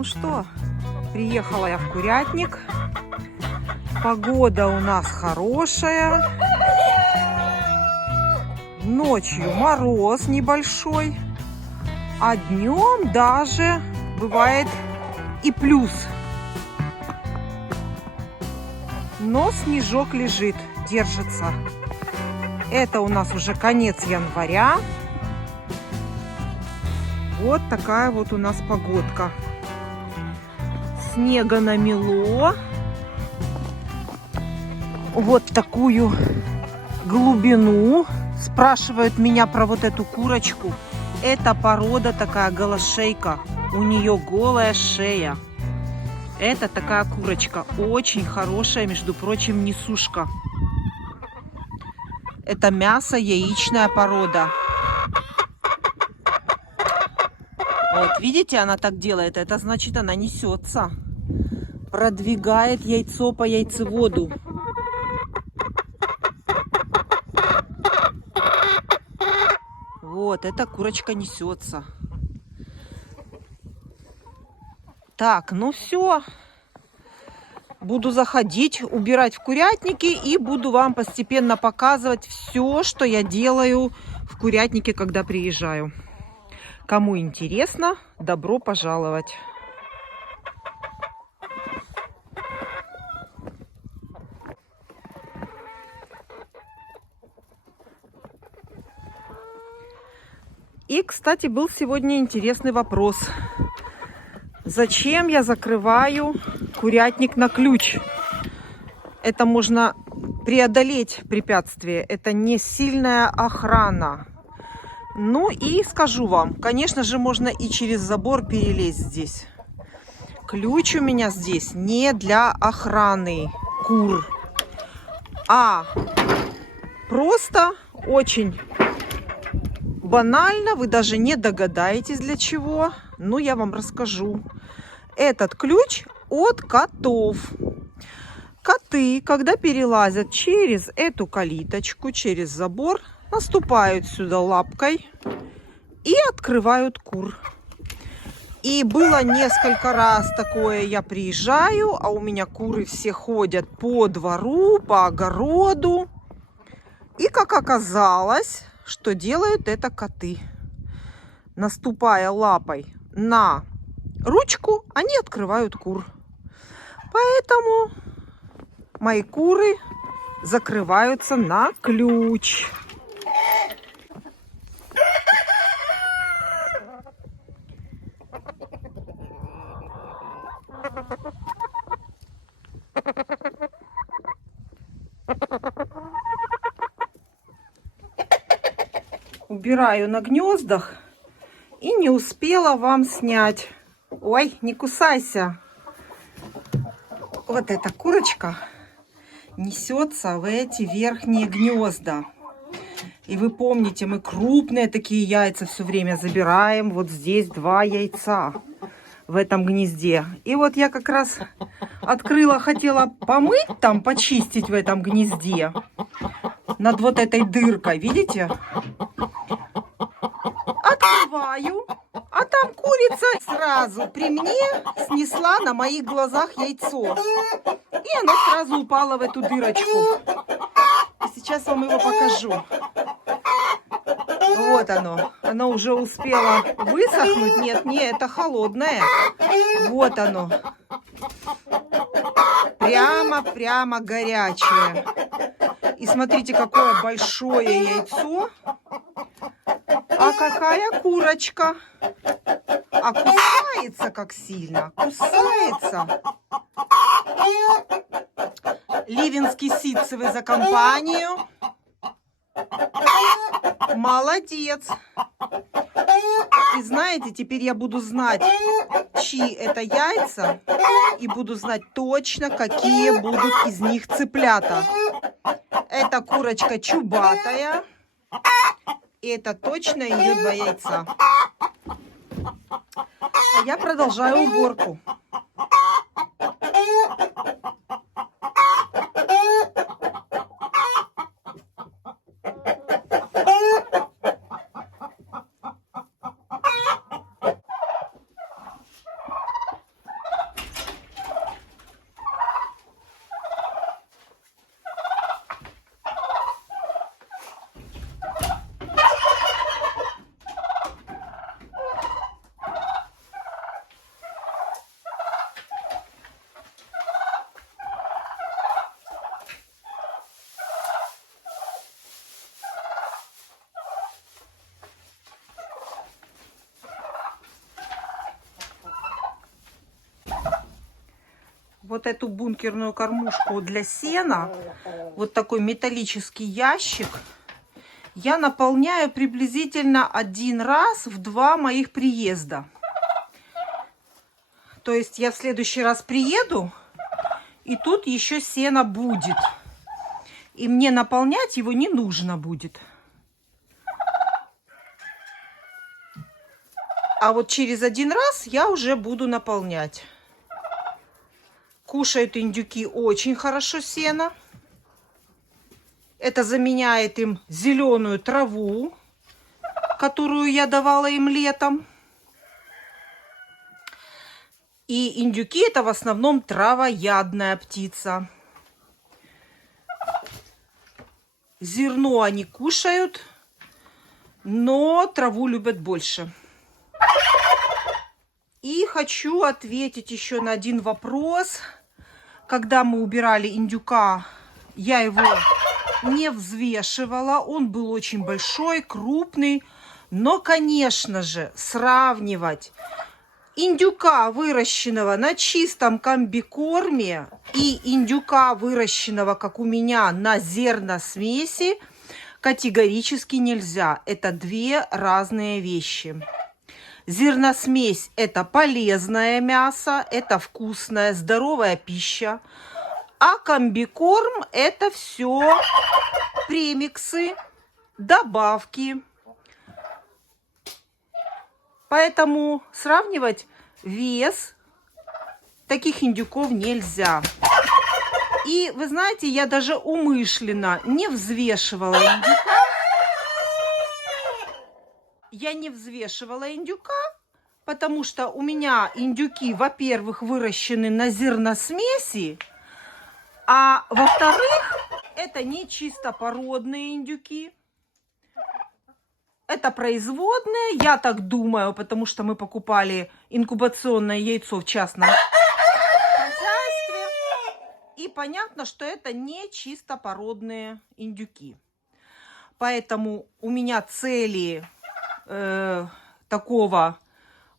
Ну что, приехала я в курятник. Погода у нас хорошая. Ночью мороз небольшой. А днем даже бывает и плюс. Но снежок лежит, держится. Это у нас уже конец января. Вот такая вот у нас погодка. Снега намело. Вот такую глубину. Спрашивают меня про вот эту курочку. Это порода такая голошейка. У нее голая шея. Это такая курочка. Очень хорошая, между прочим, несушка. Это мясо яичная порода. Вот, видите, она так делает. Это значит, она несется. Продвигает яйцо по яйцеводу. Вот, эта курочка несется. Так, ну все. Буду заходить, убирать в курятники и буду вам постепенно показывать все, что я делаю в курятнике, когда приезжаю. Кому интересно, добро пожаловать. И, кстати, был сегодня интересный вопрос. Зачем я закрываю курятник на ключ? Это можно преодолеть препятствие. Это не сильная охрана. Ну и скажу вам, конечно же, можно и через забор перелезть здесь. Ключ у меня здесь не для охраны кур, а просто очень банально, вы даже не догадаетесь для чего. Ну, я вам расскажу. Этот ключ от котов. Коты, когда перелазят через эту калиточку, через забор, наступают сюда лапкой и открывают кур. И было несколько раз такое, я приезжаю, а у меня куры все ходят по двору, по огороду. И как оказалось, что делают это коты. Наступая лапой на ручку, они открывают кур. Поэтому мои куры закрываются на ключ. Убираю на гнездах и не успела вам снять. Ой, не кусайся. Вот эта курочка несется в эти верхние гнезда. И вы помните, мы крупные такие яйца все время забираем. Вот здесь 2 яйца в этом гнезде. И вот я как раз открыла, хотела помыть там, почистить в этом гнезде. Над вот этой дыркой, видите? Открываю, а там курица сразу при мне снесла на моих глазах яйцо. И оно сразу упало в эту дырочку. И сейчас вам его покажу. Вот оно. Оно уже успело высохнуть. Нет, не, это холодное. Вот оно. Прямо горячее. И смотрите, какое большое яйцо. А какая курочка. А кусается как сильно. Кусается. Ливенский ситцевый за компанию. Молодец. И знаете, теперь я буду знать, чьи это яйца. И буду знать точно, какие будут из них цыплята. Это курочка чубатая. И это точно ее 2 яйца. А я продолжаю уборку. вот эту бункерную кормушку для сена, вот такой металлический ящик, я наполняю приблизительно 1 раз в 2 моих приезда. То есть я в следующий раз приеду, и тут еще сено будет. И мне наполнять его не нужно будет. А вот через 1 раз я уже буду наполнять. Кушают индюки очень хорошо сено. Это заменяет им зеленую траву, которую я давала им летом. И индюки это в основном травоядная птица. Зерно они кушают, но траву любят больше. И хочу ответить еще на один вопрос. Когда мы убирали индюка, я его не взвешивала. Он был очень большой, крупный. Но, конечно же, сравнивать индюка, выращенного на чистом комбикорме, и индюка, выращенного, как у меня, на зерносмеси, категорически нельзя. Это 2 разные вещи. Зерносмесь – это полезное мясо, это вкусная, здоровая пища. А комбикорм – это все премиксы, добавки. Поэтому сравнивать вес таких индюков нельзя. И вы знаете, я даже умышленно не взвешивала индюка. Я не взвешивала индюка, потому что у меня индюки, во-первых, выращены на зерносмеси, а во-вторых, это не чистопородные индюки. Это производные, я так думаю, потому что мы покупали инкубационное яйцо в частном хозяйстве. И понятно, что это не чистопородные индюки. Поэтому у меня цели такого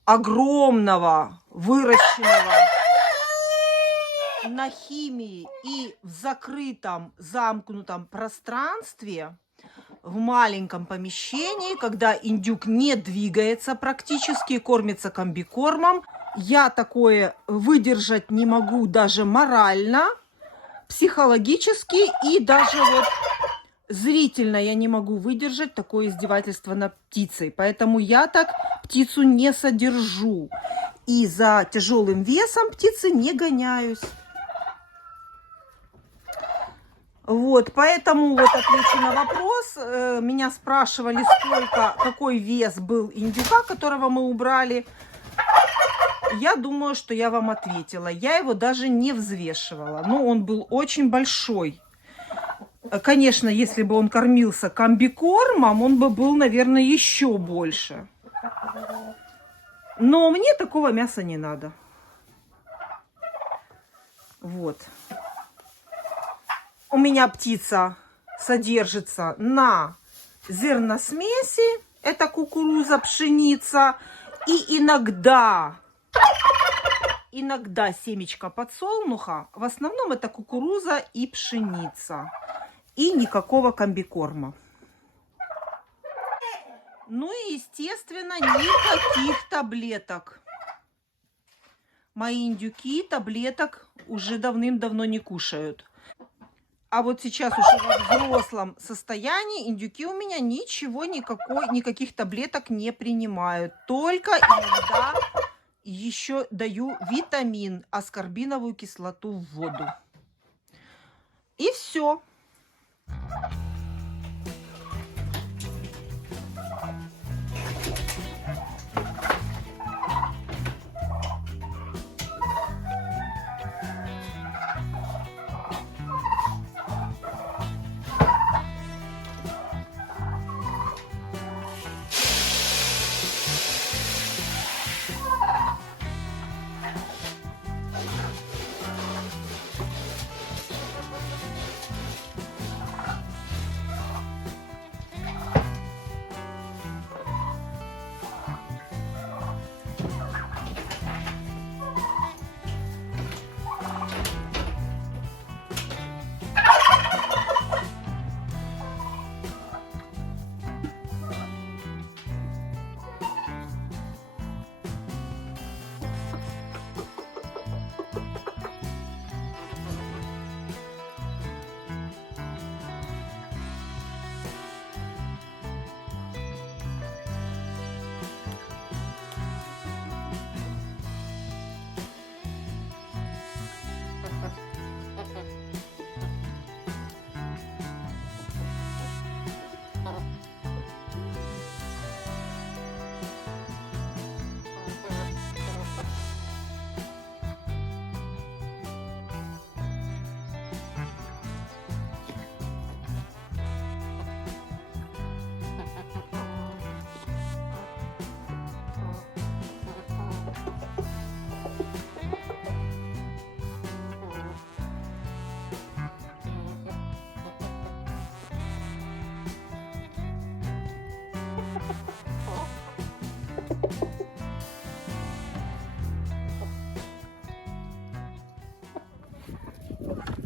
огромного, выращенного на химии и в закрытом, замкнутом пространстве, в маленьком помещении, когда индюк не двигается практически, кормится комбикормом. Я такое выдержать не могу даже морально, психологически и даже вот зрительно я не могу выдержать такое издевательство над птицей. Поэтому я так птицу не содержу. И за тяжелым весом птицы не гоняюсь. Вот, поэтому вот отвечу на вопрос. Меня спрашивали, какой вес был индюка, которого мы убрали. Я думаю, что я вам ответила. Я его даже не взвешивала. Но он был очень большой. Конечно, если бы он кормился комбикормом, он бы был, наверное, еще больше. Но мне такого мяса не надо. Вот. У меня птица содержится на зерносмеси. Это кукуруза, пшеница. И иногда семечко подсолнуха. В основном это кукуруза и пшеница. И никакого комбикорма. Ну и, естественно, никаких таблеток. Мои индюки таблеток уже давным-давно не кушают. А вот сейчас уже во взрослом состоянии индюки у меня никаких таблеток не принимают. Только иногда еще даю витамин, аскорбиновую кислоту в воду. И все.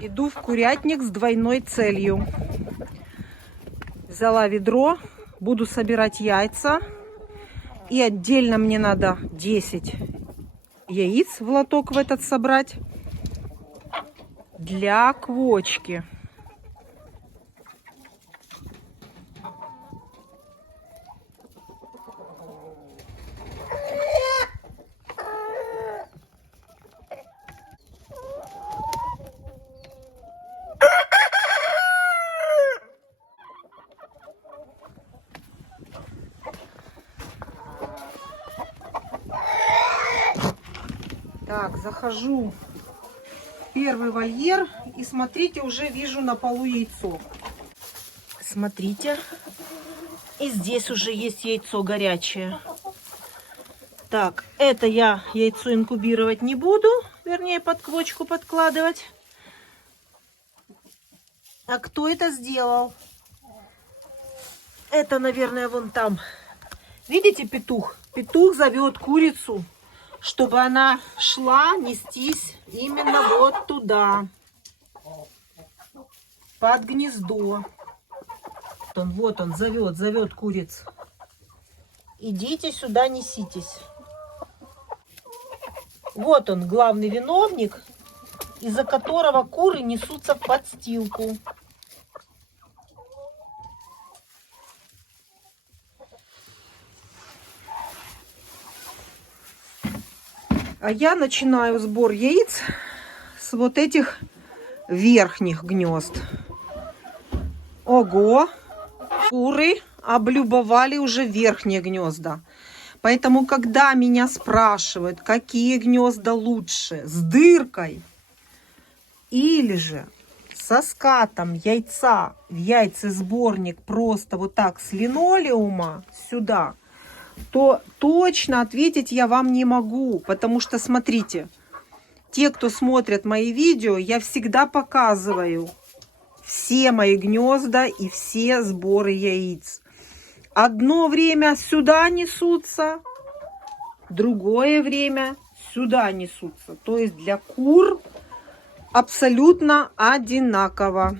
Иду в курятник с двойной целью. Взяла ведро, буду собирать яйца. И отдельно мне надо 10 яиц в лоток в этот собрать для квочки. Так, захожу в первый вольер и смотрите, уже вижу на полу яйцо. Смотрите, и здесь уже есть яйцо горячее. Так, это я яйцо инкубировать не буду, вернее под квочку подкладывать. А кто это сделал? Это, наверное, вон там. Видите, петух? Петух зовет курицу, чтобы она шла нестись именно вот туда, под гнездо. Вот он зовет куриц. Идите сюда, неситесь. Вот он, главный виновник, из-за которого куры несутся в подстилку. А я начинаю сбор яиц с вот этих верхних гнезд. Ого! Куры облюбовали уже верхние гнезда. Поэтому, когда меня спрашивают, какие гнезда лучше, с дыркой или же со скатом яйца в яйцесборник просто вот так с линолеума сюда, то точно ответить я вам не могу. Потому что, смотрите, те, кто смотрят мои видео, я всегда показываю все мои гнезда и все сборы яиц. Одно время сюда несутся, другое время сюда несутся. То есть для кур абсолютно одинаково,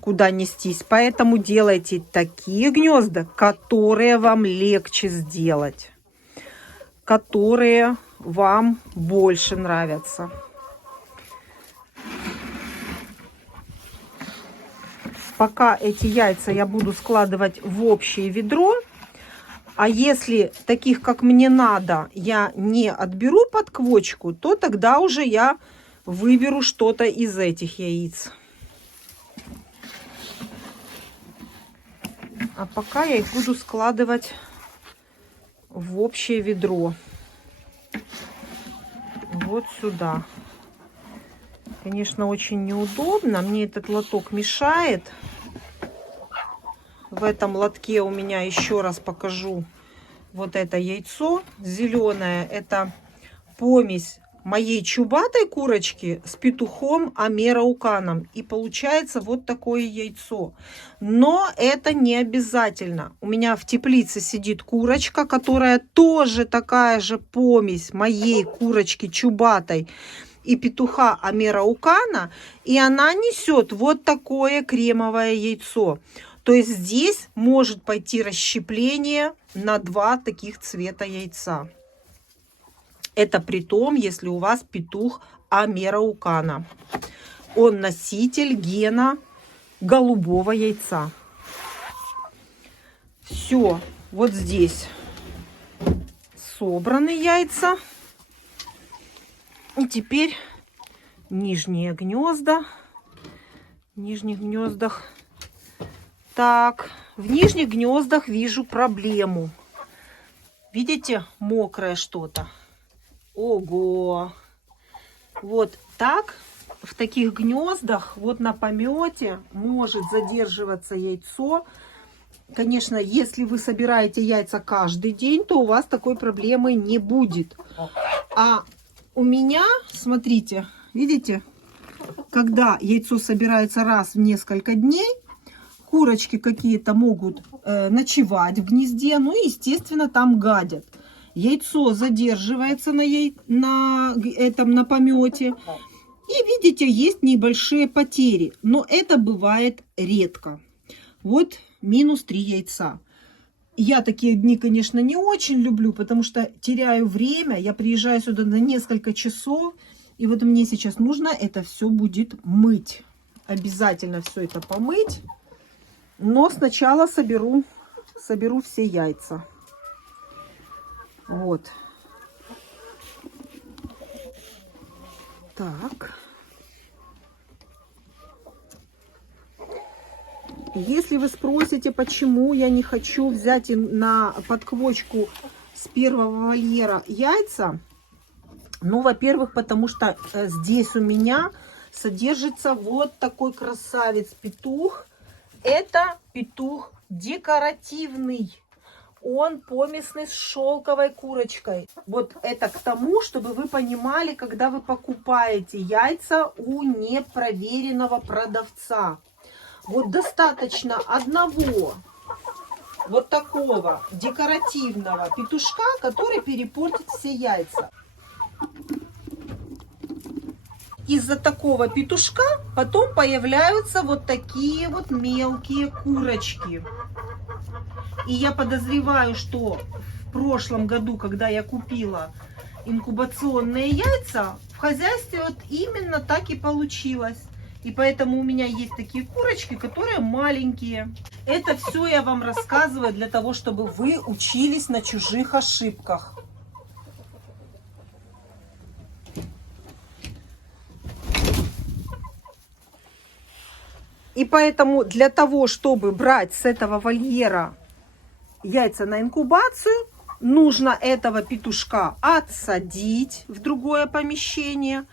куда нестись. Поэтому делайте такие гнезда, которые вам легче сделать, которые вам больше нравятся. Пока эти яйца я буду складывать в общее ведро. А если таких, как мне надо, я не отберу под квочку, то тогда уже я выберу что-то из этих яиц. А пока я их буду складывать в общее ведро. Вот сюда. Конечно, очень неудобно. Мне этот лоток мешает. В этом лотке у меня, еще раз покажу, вот это яйцо зеленое. Это помесь моей чубатой курочки с петухом амерауканом. И получается вот такое яйцо. Но это не обязательно. У меня в теплице сидит курочка, которая тоже такая же помесь моей курочки чубатой и петуха амераукана. И она несет вот такое кремовое яйцо. То есть здесь может пойти расщепление на 2 таких цвета яйца. Это при том, если у вас петух амераукана. Он носитель гена голубого яйца. Все, вот здесь собраны яйца. И теперь нижние гнезда. В нижних гнездах. Так, в нижних гнездах вижу проблему. Видите, мокрое что-то. Ого! Вот так в таких гнездах, вот на помете может задерживаться яйцо. Конечно, если вы собираете яйца каждый день, то у вас такой проблемы не будет. А у меня, смотрите, видите, когда яйцо собирается раз в несколько дней, курочки какие-то могут ночевать в гнезде, ну и, естественно, там гадят. Яйцо задерживается на помете, И видите, есть небольшие потери, но это бывает редко. Вот минус 3 яйца. Я такие дни, конечно, не очень люблю, потому что теряю время. Я приезжаю сюда на несколько часов, и вот мне сейчас нужно это все будет мыть. Обязательно все это помыть. Но сначала соберу все яйца. Вот. Так. Если вы спросите, почему я не хочу взять на подквочку с первого вольера яйца, ну, во-первых, потому что здесь у меня содержится вот такой красавец-петух. Это петух декоративный. Он помесный с шелковой курочкой. Вот это к тому, чтобы вы понимали, когда вы покупаете яйца у непроверенного продавца. Вот достаточно одного вот такого декоративного петушка, который перепортит все яйца. Из-за такого петушка потом появляются вот такие вот мелкие курочки. И я подозреваю, что в прошлом году, когда я купила инкубационные яйца, в хозяйстве вот именно так и получилось. И поэтому у меня есть такие курочки, которые маленькие. Это все я вам рассказываю для того, чтобы вы учились на чужих ошибках. И поэтому для того, чтобы брать с этого вольера яйца на инкубацию, нужно этого петушка отсадить в другое помещение,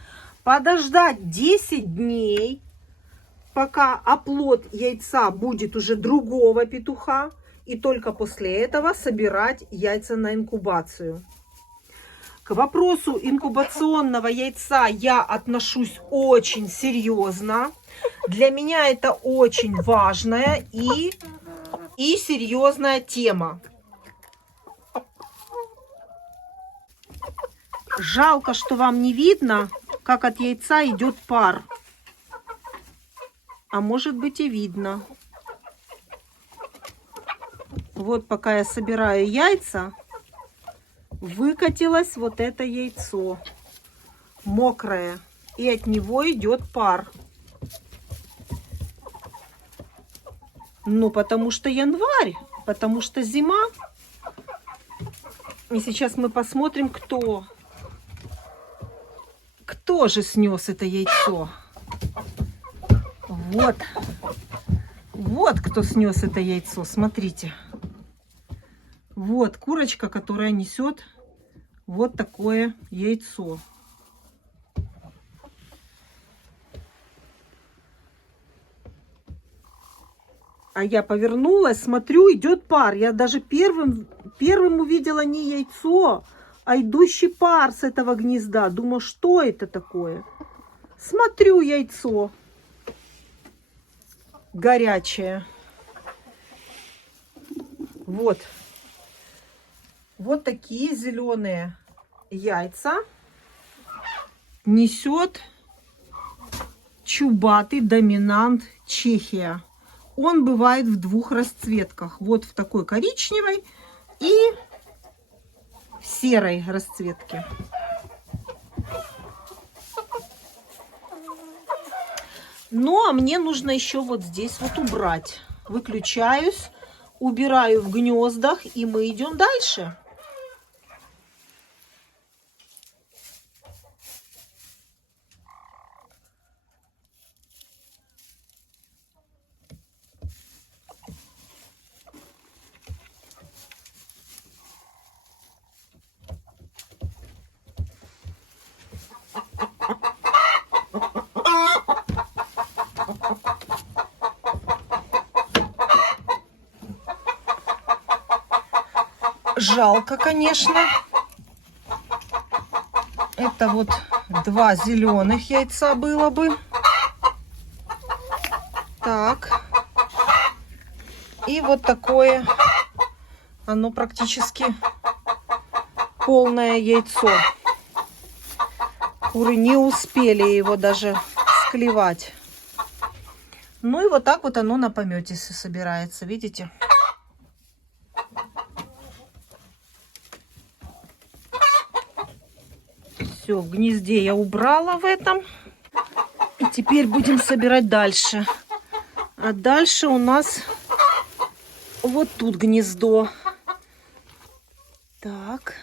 подождать 10 дней, пока оплод яйца будет уже другого петуха, и только после этого собирать яйца на инкубацию. К вопросу инкубационного яйца я отношусь очень серьезно. Для меня это очень важная и серьезная тема. Жалко, что вам не видно, как от яйца идет пар. А может быть и видно. Вот пока я собираю яйца, выкатилось вот это яйцо мокрое, и от него идет пар. Ну, потому что январь, потому что зима. И сейчас мы посмотрим, кто же снес это яйцо. Вот кто снес это яйцо, смотрите. Вот курочка, которая несет вот такое яйцо. А я повернулась, смотрю, идет пар. Я даже первым увидела не яйцо, а идущий пар с этого гнезда. Думаю, что это такое? Смотрю, яйцо горячее. Вот. Вот такие зеленые яйца несет чубатый доминант Чехия. Он бывает в двух расцветках. Вот в такой коричневой и в серой расцветке. Ну, а мне нужно еще вот здесь вот убрать. Выключаюсь, убираю в гнездах, и мы идем дальше. Жалко, конечно. Это вот 2 зеленых яйца было бы. Так. И вот такое, оно практически полное яйцо. Куры не успели его даже склевать. Ну и вот так вот оно на помете собирается, видите? Все, в гнезде я убрала в этом. И теперь будем собирать дальше. А дальше у нас вот тут гнездо. Так.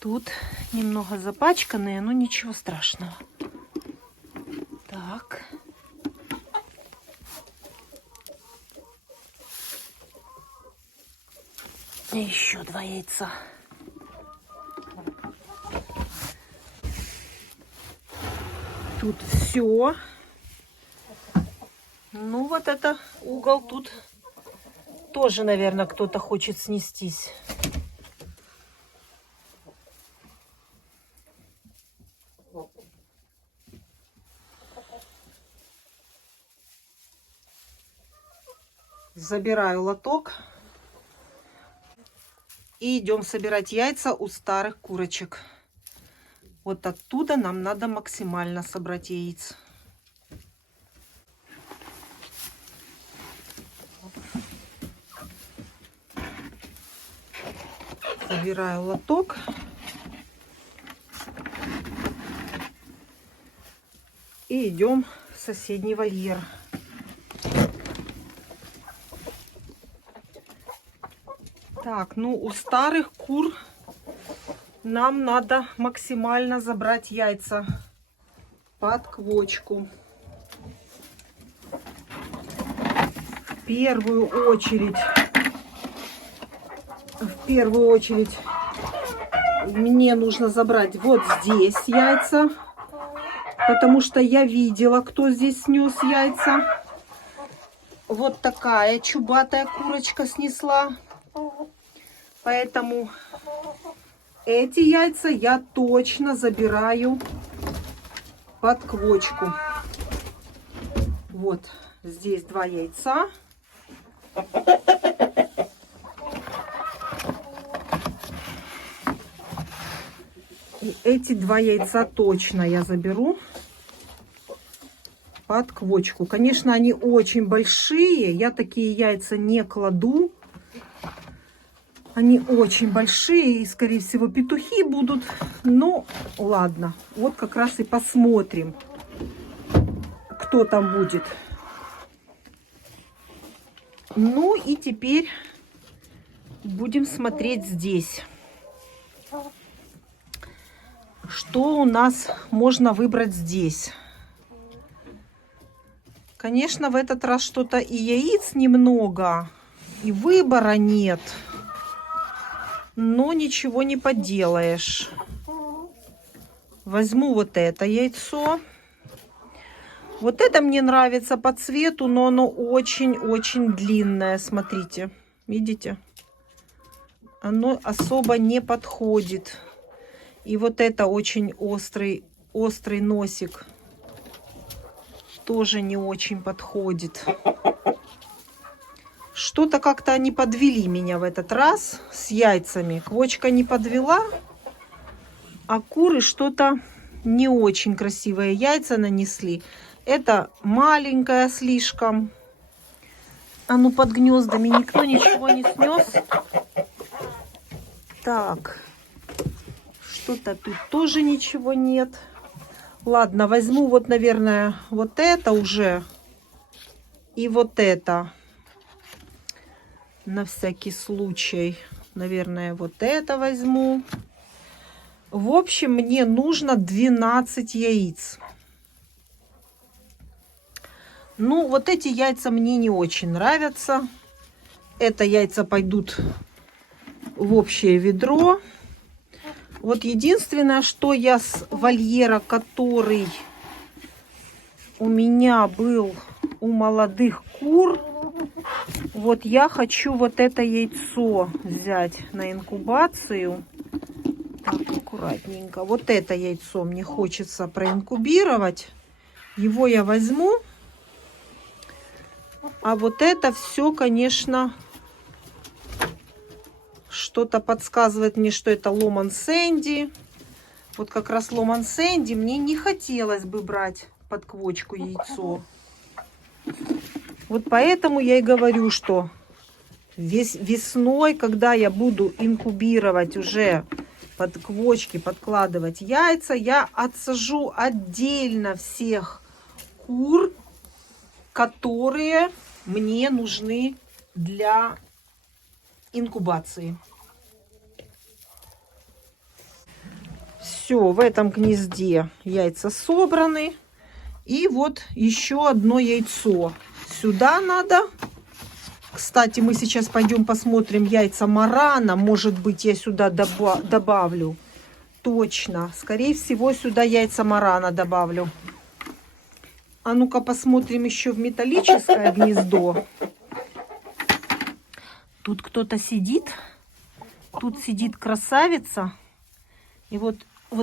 Тут немного запачканные, но ничего страшного. Так. И еще 2 яйца. Тут все. Ну, вот это угол тут тоже, наверное, кто-то хочет снестись. Забираю лоток. И идем собирать яйца у старых курочек. Вот оттуда нам надо максимально собрать яиц. Собираю лоток. И идем в соседний вольер. Так, ну у старых кур нам надо максимально забрать яйца под квочку. В первую очередь мне нужно забрать вот здесь яйца, потому что я видела, кто здесь снес яйца. Вот такая чубатая курочка снесла. Поэтому эти яйца я точно забираю под квочку. Вот здесь 2 яйца. И эти 2 яйца точно я заберу под квочку. Конечно, они очень большие. Я такие яйца не кладу. Они очень большие и, скорее всего, петухи будут. Ну, ладно. Вот как раз и посмотрим, кто там будет. Ну и теперь будем смотреть здесь. Что у нас можно выбрать здесь? Конечно, в этот раз что-то и яиц немного, и выбора нет. Но ничего не поделаешь. Возьму вот это яйцо. Вот это мне нравится по цвету, но оно очень-очень длинное. Смотрите, видите? Оно особо не подходит. И вот это очень острый носик. Тоже не очень подходит. Что-то как-то они подвели меня в этот раз с яйцами. Квочка не подвела, а куры что-то не очень красивые яйца нанесли. Это маленькая слишком. А ну под гнездами никто ничего не снес. Так, что-то тут тоже ничего нет. Ладно, возьму вот, наверное, вот это уже и вот это. На всякий случай, наверное, вот это возьму. В общем, мне нужно 12 яиц. Ну, вот эти яйца мне не очень нравятся. Это яйца пойдут в общее ведро. Вот единственное, что я с вольера, который у меня был у молодых кур, вот я хочу вот это яйцо взять на инкубацию. Так, аккуратненько. Вот это яйцо мне хочется проинкубировать. Его я возьму. А вот это все, конечно, что-то подсказывает мне, что это Ломан Сэнди. Вот как раз Ломан Сэнди мне не хотелось бы брать под квочку яйцо. Вот поэтому я и говорю, что весной, когда я буду инкубировать уже под квочки, подкладывать яйца, я отсажу отдельно всех кур, которые мне нужны для инкубации. Все, в этом гнезде яйца собраны. И вот еще одно яйцо. Сюда надо. Кстати, мы сейчас пойдем посмотрим яйца марана. Может быть, я сюда добавлю. Точно. Скорее всего, сюда яйца марана добавлю. А ну-ка посмотрим еще в металлическое гнездо. Тут кто-то сидит. Тут сидит красавица. И вот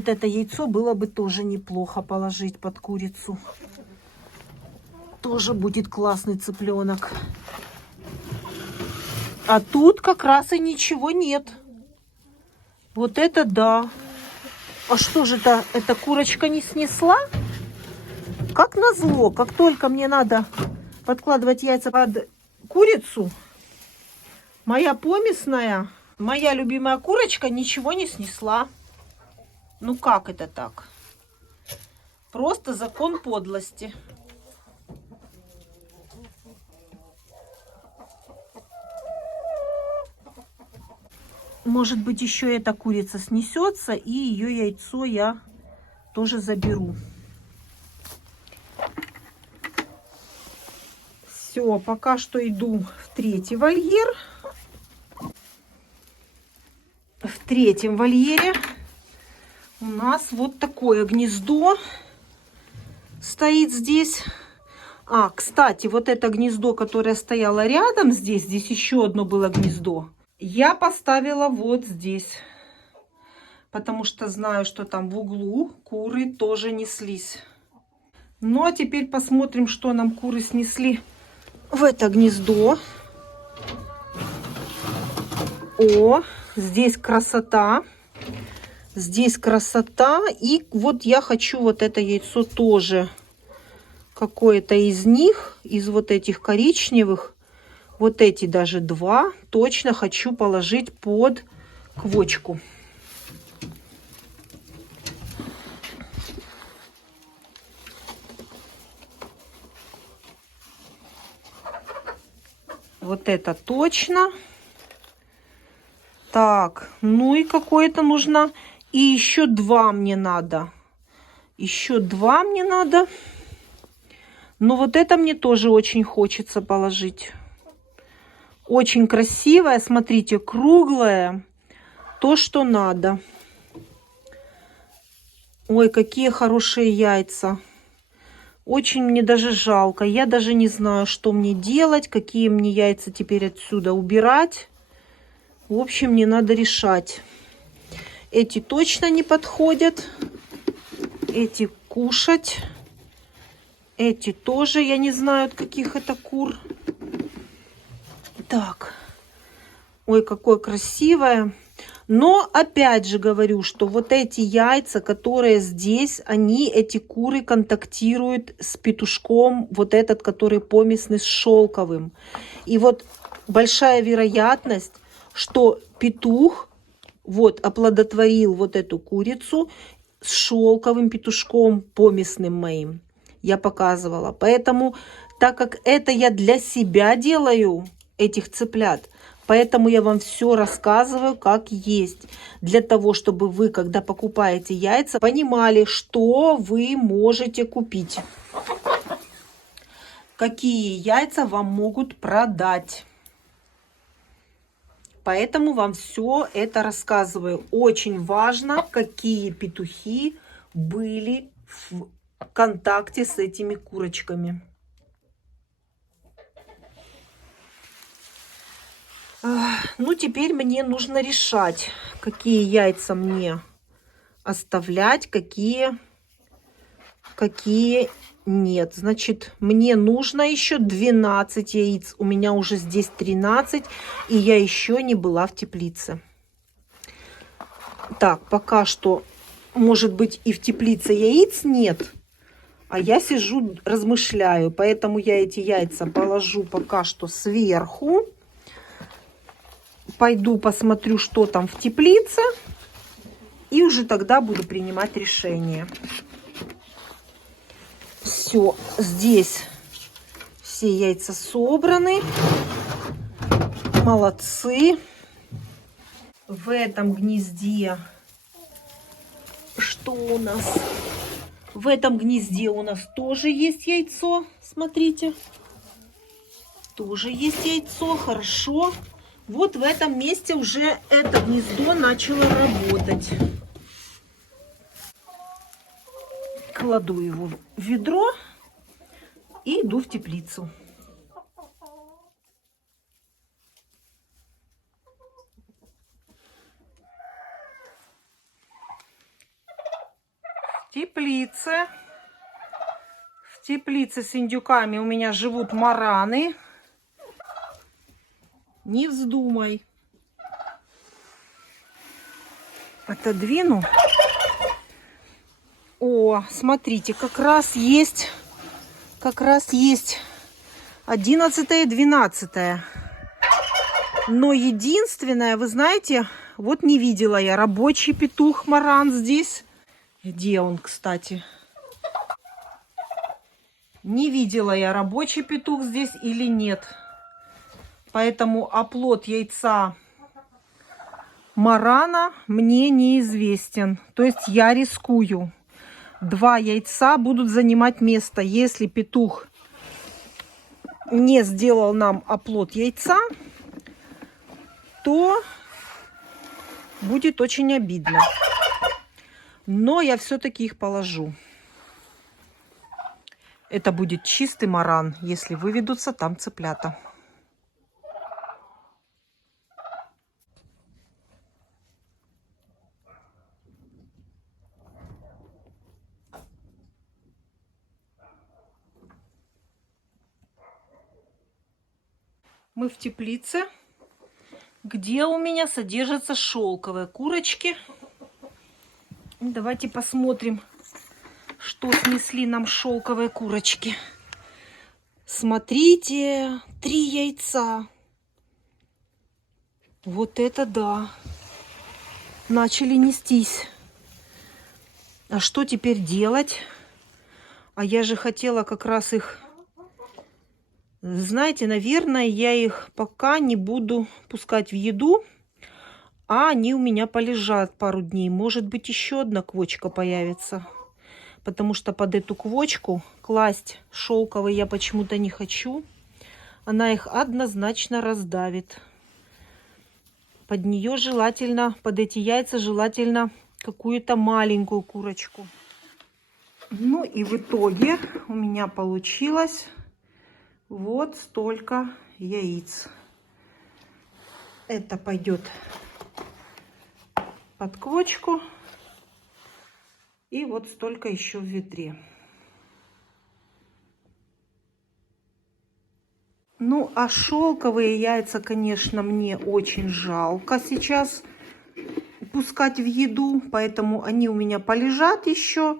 это яйцо было бы тоже неплохо положить под курицу. Тоже будет классный цыпленок. А тут как раз и ничего нет. Вот это да. А что же это? Эта курочка не снесла? Как назло, как только мне надо подкладывать яйца под курицу, моя помесная, моя любимая курочка ничего не снесла. Ну как это так? Просто закон подлости. Может быть, еще эта курица снесется, и ее яйцо я тоже заберу. Все, пока что иду в третий вольер. В третьем вольере у нас вот такое гнездо стоит здесь. А, кстати, вот это гнездо, которое стояло рядом здесь еще одно было гнездо. Я поставила вот здесь, потому что знаю, что там в углу куры тоже неслись. Ну, а теперь посмотрим, что нам куры снесли в это гнездо. О, здесь красота. Здесь красота. И вот я хочу вот это яйцо тоже. Какое-то из них, из вот этих коричневых. Вот эти даже два точно хочу положить под квочку. Вот это точно. Так, ну и какое-то нужно. И еще два мне надо. Еще два мне надо. Но вот это мне тоже очень хочется положить. Очень красивая, смотрите, круглая. То, что надо. Ой, какие хорошие яйца. Очень мне даже жалко. Я даже не знаю, что мне делать, какие мне яйца теперь отсюда убирать. В общем, мне надо решать. Эти точно не подходят. Эти кушать. Эти тоже, я не знаю, от каких это кур. Так. Ой, какое красивое. Но опять же говорю, что вот эти яйца, которые здесь, эти куры контактируют с петушком, вот этот, который помесный с шелковым. И вот большая вероятность, что петух вот оплодотворил вот эту курицу с шелковым петушком помесным моим. Я показывала. Поэтому, так как это я для себя делаю, этих цыплят, поэтому я вам все рассказываю как есть. Для того, чтобы вы, когда покупаете яйца, понимали, что вы можете купить. Какие яйца вам могут продать. Поэтому вам все это рассказываю. Очень важно, какие петухи были в контакте с этими курочками. Ну, теперь мне нужно решать, какие яйца мне оставлять, какие нет. Значит, мне нужно еще 12 яиц. У меня уже здесь 13, и я еще не была в теплице. Так, пока что может быть, и в теплице яиц нет. А я сижу, размышляю. Поэтому я эти яйца положу пока что сверху. Пойду посмотрю, что там в теплице. И уже тогда буду принимать решение. Все, здесь все яйца собраны. Молодцы. В этом гнезде что у нас? В этом гнезде у нас тоже есть яйцо. Смотрите. Тоже есть яйцо. Хорошо. Вот в этом месте уже это гнездо начало работать. Кладу его в ведро и иду в теплицу. В теплице с индюками у меня живут мараны. Не вздумай. Отодвину. О, смотрите, как раз есть 11 и 12. Но единственное, вы знаете, вот не видела я рабочий петух маран здесь. Где он, кстати? Не видела я, рабочий петух здесь или нет. Поэтому оплот яйца марана мне неизвестен. То есть я рискую. 2 яйца будут занимать место. Если петух не сделал нам оплот яйца, то будет очень обидно. Но я все-таки их положу. Это будет чистый маран, если выведутся там цыплята. Мы в теплице, где у меня содержатся шелковые курочки. Давайте посмотрим, что снесли нам шелковые курочки. Смотрите, 3 яйца. Вот это да. Начали нестись. А что теперь делать? А я же хотела как раз их... Знаете, наверное, я их пока не буду пускать в еду, а они у меня полежат пару дней. Может быть, еще одна квочка появится. Потому что под эту квочку класть шелковые я почему-то не хочу. Она их однозначно раздавит. Под нее желательно, под эти яйца желательно какую-то маленькую курочку. Ну и в итоге у меня получилось вот столько яиц. Это пойдет под квочку. И вот столько еще в ведре. Ну, а шелковые яйца, конечно, мне очень жалко сейчас пускать в еду. Поэтому они у меня полежат еще.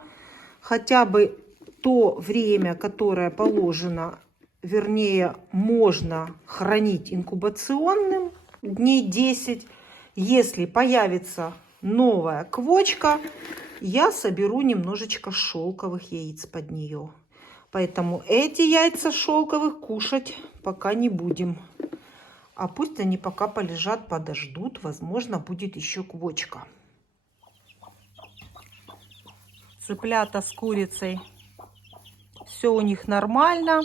Хотя бы то время, которое положено, вернее, можно хранить инкубационным дней 10. Если появится новая квочка, я соберу немножечко шелковых яиц под нее. Поэтому эти яйца шелковых кушать пока не будем. А пусть они пока полежат, подождут. Возможно, будет еще квочка. Цыплята с курицей. Все у них нормально.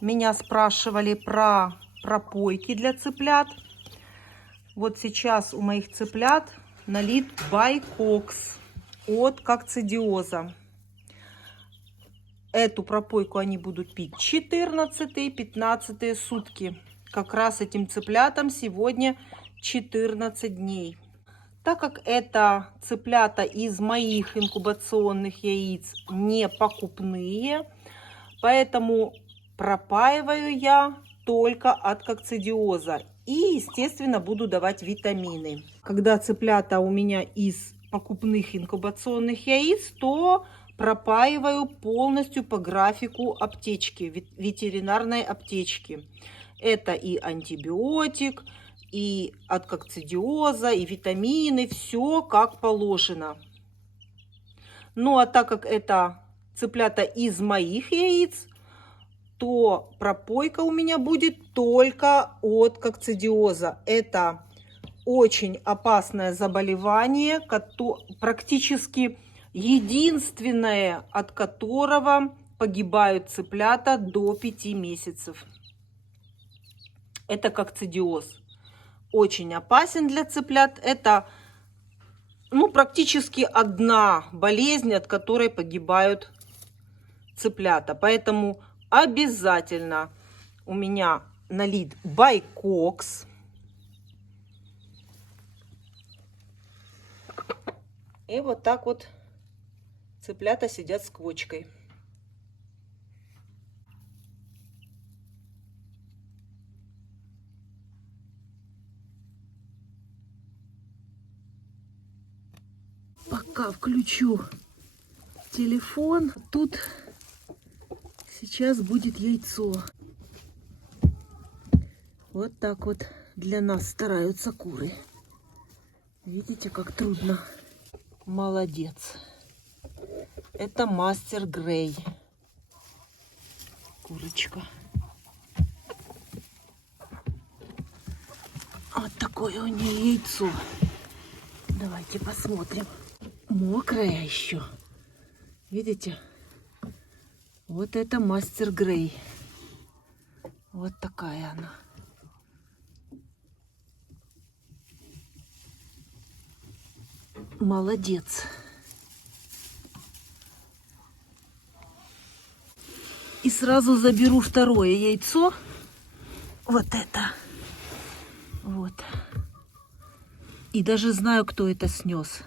Меня спрашивали про пропойки для цыплят. Вот сейчас у моих цыплят налит байкокс от кокцидиоза. Эту пропойку они будут пить 14-15 сутки. Как раз этим цыплятам сегодня 14 дней. Так как это цыплята из моих инкубационных яиц не покупные, поэтому пропаиваю я только от кокцидиоза. И, естественно, буду давать витамины. Когда цыплята у меня из покупных инкубационных яиц, то пропаиваю полностью по графику аптечки, ветеринарной аптечки. Это и антибиотик, и от кокцидиоза, и витамины, все как положено. Ну а так как это цыплята из моих яиц, то пропойка у меня будет только от кокцидиоза. Это очень опасное заболевание, практически единственное, от которого погибают цыплята до 5 месяцев. Это кокцидиоз. Очень опасен для цыплят. Это практически одна болезнь, от которой погибают цыплята. Поэтому обязательно у меня налит Байкокс. И вот так вот цыплята сидят с квочкой. Пока включу телефон, тут сейчас будет яйцо. Вот так вот для нас стараются куры. Видите, как трудно. Молодец. Это мастер Грей. Курочка. Вот такое у нее яйцо. Давайте посмотрим. Мокрая еще. Видите? Вот это мастер Грей. Вот такая она. Молодец. И сразу заберу второе яйцо. Вот это. Вот. И даже знаю, кто это снес.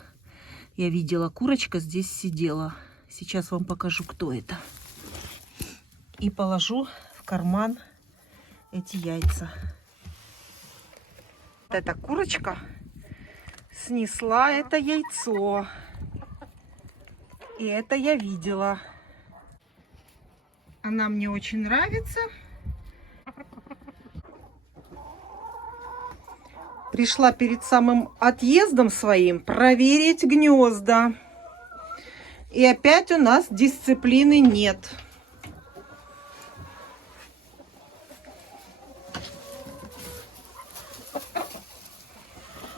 Я видела, курочка здесь сидела. Сейчас вам покажу, кто это. И положу в карман эти яйца. Вот эта курочка снесла это яйцо. И это я видела. Она мне очень нравится. Пришла перед самым отъездом своим проверить гнезда. И опять у нас дисциплины нет.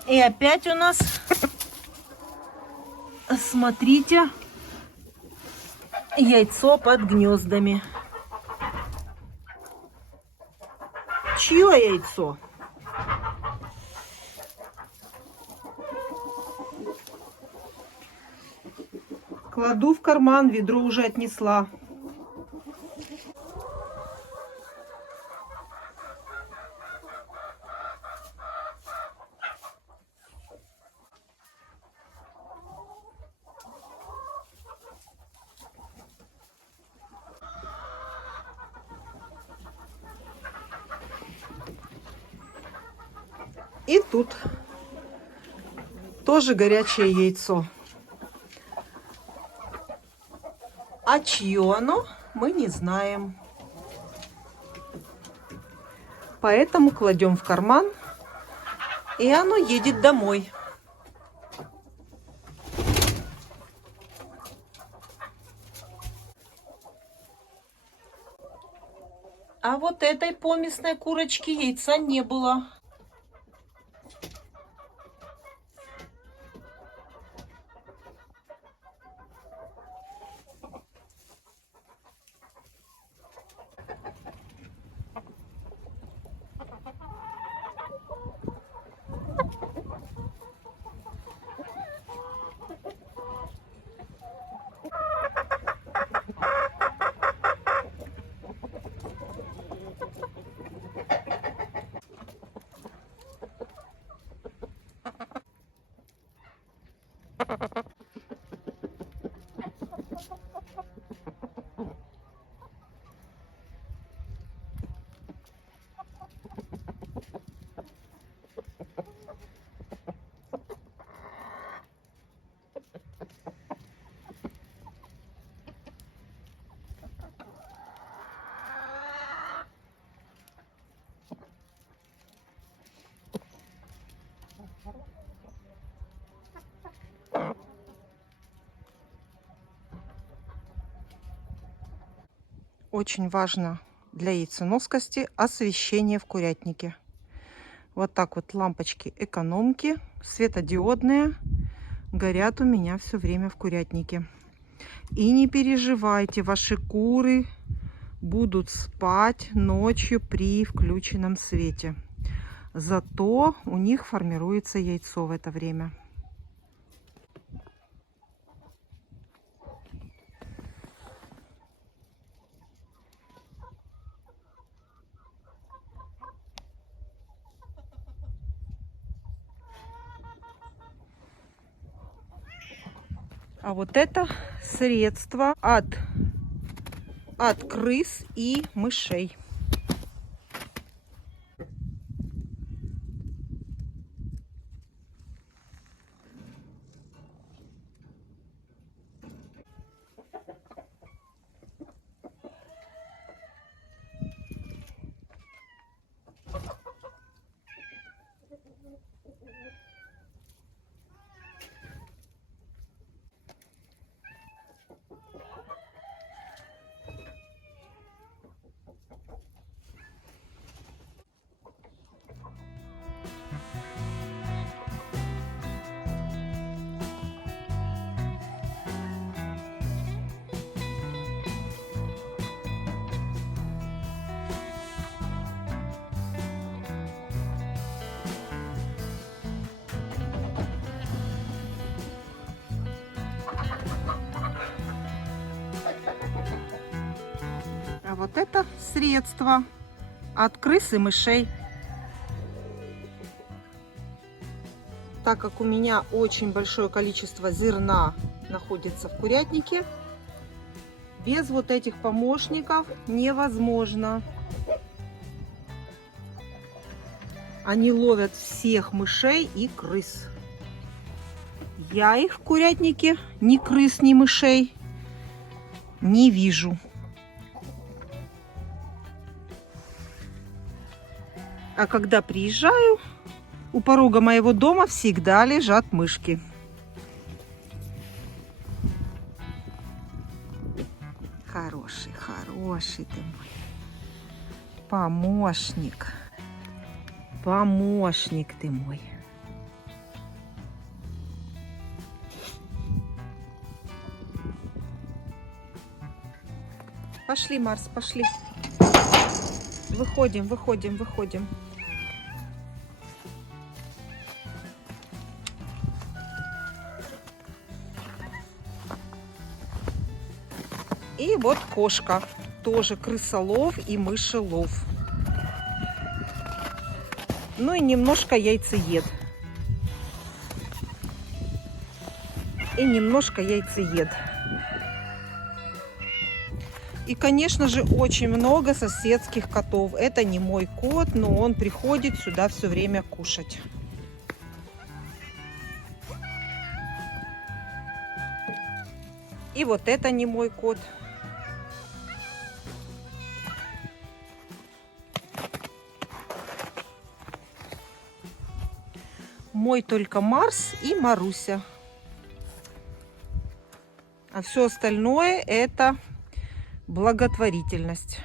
И опять у нас, смотрите, яйцо под гнездами. Чье яйцо? Кладу в карман, ведро уже отнесла. И тут тоже горячее яйцо. А чье оно, мы не знаем. Поэтому кладем в карман, и оно едет домой. А вот этой помесной курочки яйца не было. Очень важно для яйценоскости освещение в курятнике. Вот так вот лампочки экономки, светодиодные, горят у меня все время в курятнике. И не переживайте, ваши куры будут спать ночью при включенном свете. Зато у них формируется яйцо в это время. А вот это средство от крыс и мышей. А вот это средство от крыс и мышей. Так как у меня очень большое количество зерна находится в курятнике, без вот этих помощников невозможно. Они ловят всех мышей и крыс. Я их в курятнике, ни крыс, ни мышей, не вижу. А когда приезжаю, у порога моего дома всегда лежат мышки. Хороший, хороший ты мой. Помощник. Помощник ты мой. Пошли, Марс, пошли. Выходим, выходим, выходим. И вот кошка. Тоже крысолов и мышелов. Ну и немножко яйцеед. И немножко яйцеед. И, конечно же, очень много соседских котов. Это не мой кот, но он приходит сюда все время кушать. И вот это не мой кот. Мой только Марс и Маруся. А все остальное это благотворительность.